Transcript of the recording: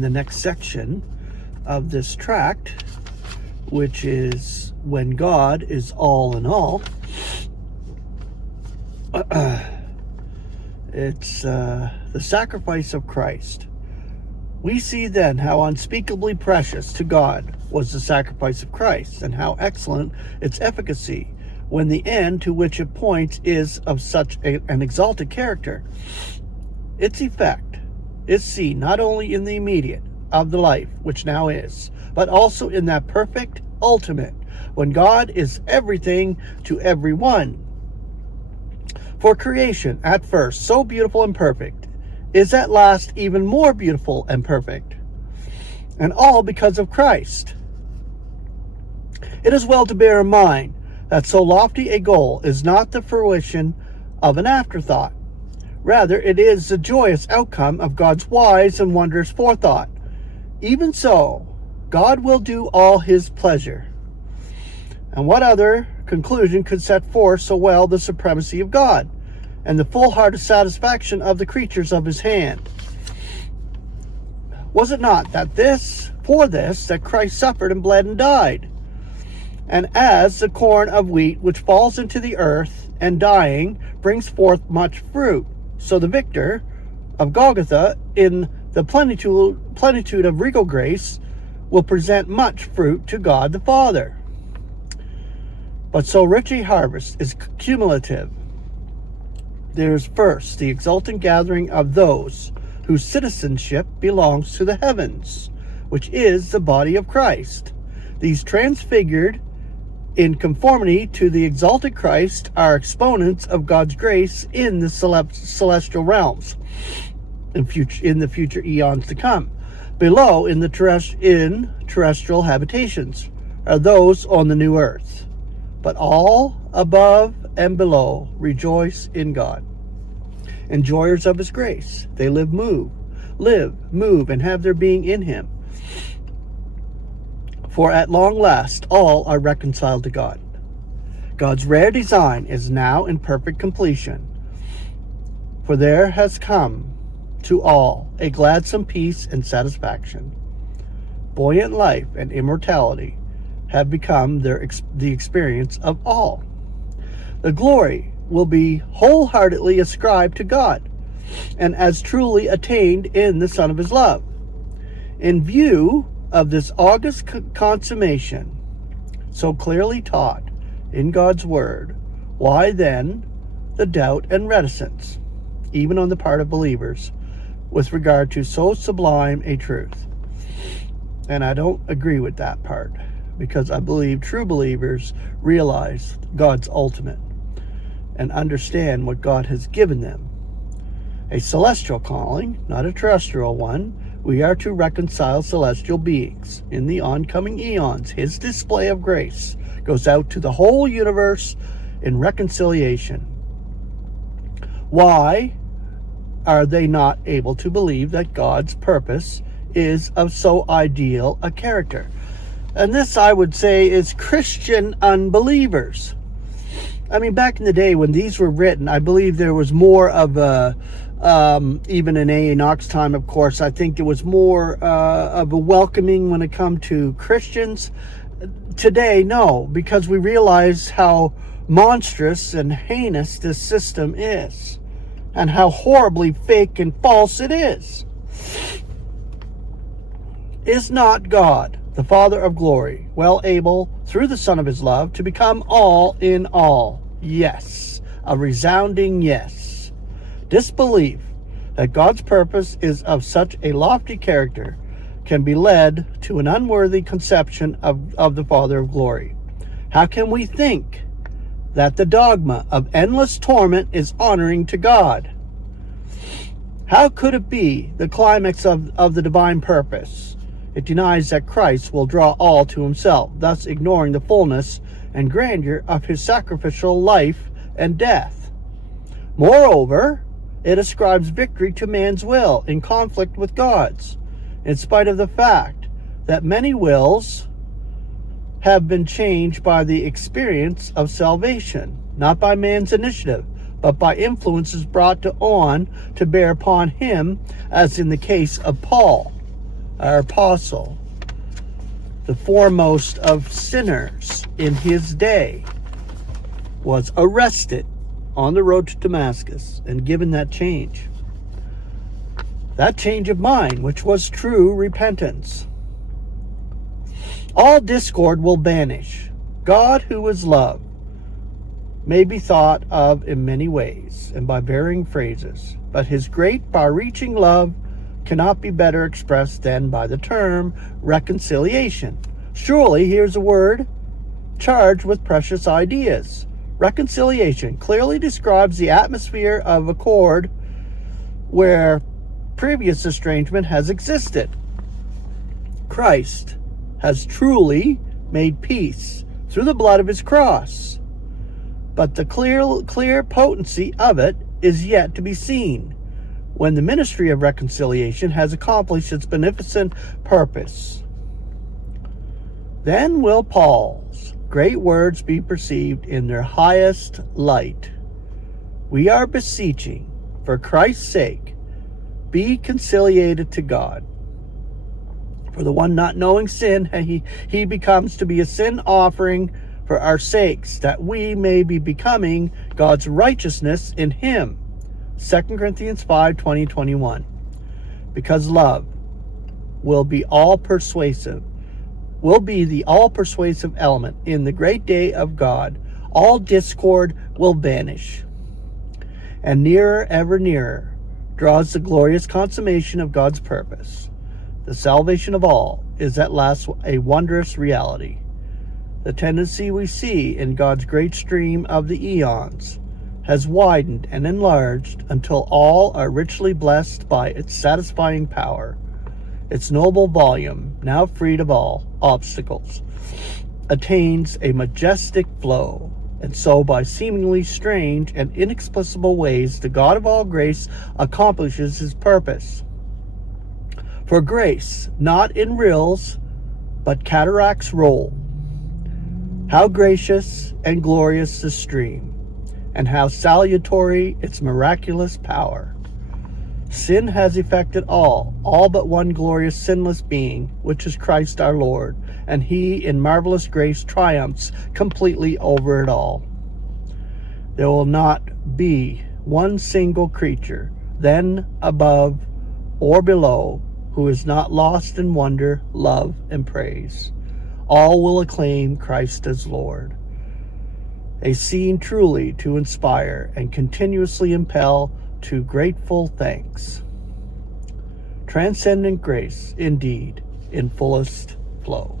in the next section of this tract, which is when God is all in all. It's the sacrifice of Christ. We see then how unspeakably precious to God was the sacrifice of Christ, and how excellent its efficacy, when the end to which it points is of such an exalted character. Its effect is seen not only in the immediate of the life which now is, but also in that perfect ultimate, when God is everything to everyone. For creation, at first so beautiful and perfect, is at last even more beautiful and perfect, and all because of Christ. It is well to bear in mind that so lofty a goal is not the fruition of an afterthought. Rather, it is the joyous outcome of God's wise and wondrous forethought. Even so, God will do all his pleasure. And what other conclusion could set forth so well the supremacy of God, and the full-hearted satisfaction of the creatures of his hand? Was it not for this that Christ suffered and bled and died? And as the corn of wheat which falls into the earth and dying brings forth much fruit, so the victor of Golgotha in the plenitude of regal grace will present much fruit to God the Father. But so rich a harvest is cumulative. There is first the exultant gathering of those whose citizenship belongs to the heavens, which is the body of Christ. These transfigured in conformity to the exalted Christ are exponents of God's grace in the celestial realms, in the future eons to come. Below, in terrestrial habitations, are those on the new earth. But all above and below rejoice in God, enjoyers of his grace. They live, move, and have their being in him. For at long last all are reconciled to God. God's rare design is now in perfect completion. For there has come to all a gladsome peace and satisfaction. Buoyant life and immortality have become the experience of all. The glory will be wholeheartedly ascribed to God, and as truly attained in the Son of his love. In view of this august consummation, so clearly taught in God's word, why then the doubt and reticence, even on the part of believers, with regard to so sublime a truth? And I don't agree with that part, because I believe true believers realize God's ultimate and understand what God has given them. A celestial calling, not a terrestrial one. We are to reconcile celestial beings. In the oncoming eons, his display of grace goes out to the whole universe in reconciliation. Why are they not able to believe that God's purpose is of so ideal a character? And this, I would say, is Christian unbelievers. I mean, back in the day when these were written, I believe there was more of a, even in A.A. Knox time, of course, I think there was more of a welcoming when it come to Christians. Today, no, because we realize how monstrous and heinous this system is, and how horribly fake and false it is. Is not God, the Father of glory, well able, through the Son of his love, to become all in all? Yes, a resounding yes. Disbelief that God's purpose is of such a lofty character can be led to an unworthy conception of the Father of glory. How can we think that the dogma of endless torment is honoring to God? How could it be the climax of the divine purpose? It denies that Christ will draw all to himself, thus ignoring the fullness and grandeur of his sacrificial life and death. Moreover, it ascribes victory to man's will in conflict with God's, in spite of the fact that many wills have been changed by the experience of salvation, not by man's initiative, but by influences brought on to bear upon him, as in the case of Paul, our apostle, the foremost of sinners in his day, was arrested on the road to Damascus and given that change. That change of mind, which was true repentance. All discord will vanish. God, who is love, may be thought of in many ways and by varying phrases, but his great, far-reaching love cannot be better expressed than by the term reconciliation. Surely, here's a word charged with precious ideas. Reconciliation clearly describes the atmosphere of accord where previous estrangement has existed. Christ has truly made peace through the blood of his cross, but the clear potency of it is yet to be seen when the ministry of reconciliation has accomplished its beneficent purpose. Then will Paul's great words be perceived in their highest light. We are beseeching, for Christ's sake, be conciliated to God. For the one not knowing sin, he becomes to be a sin offering for our sakes, that we may be becoming God's righteousness in him. 2 Corinthians 5:20-21. Because love will be the all-persuasive element in the great day of God, all discord will vanish. And nearer, ever nearer, draws the glorious consummation of God's purpose. The salvation of all is at last a wondrous reality. The tendency we see in God's great stream of the eons has widened and enlarged until all are richly blessed by its satisfying power. Its noble volume, now freed of all obstacles, attains a majestic flow, and so by seemingly strange and inexplicable ways the God of all grace accomplishes his purpose. For grace, not in rills, but cataracts roll. How gracious and glorious the stream, and how salutary its miraculous power. Sin has effected all but one glorious sinless being, which is Christ our Lord, and he in marvelous grace triumphs completely over it all. There will not be one single creature, then above or below, who is not lost in wonder, love, and praise. All will acclaim Christ as Lord. A scene truly to inspire and continuously impel to grateful thanks. Transcendent grace, indeed, in fullest flow.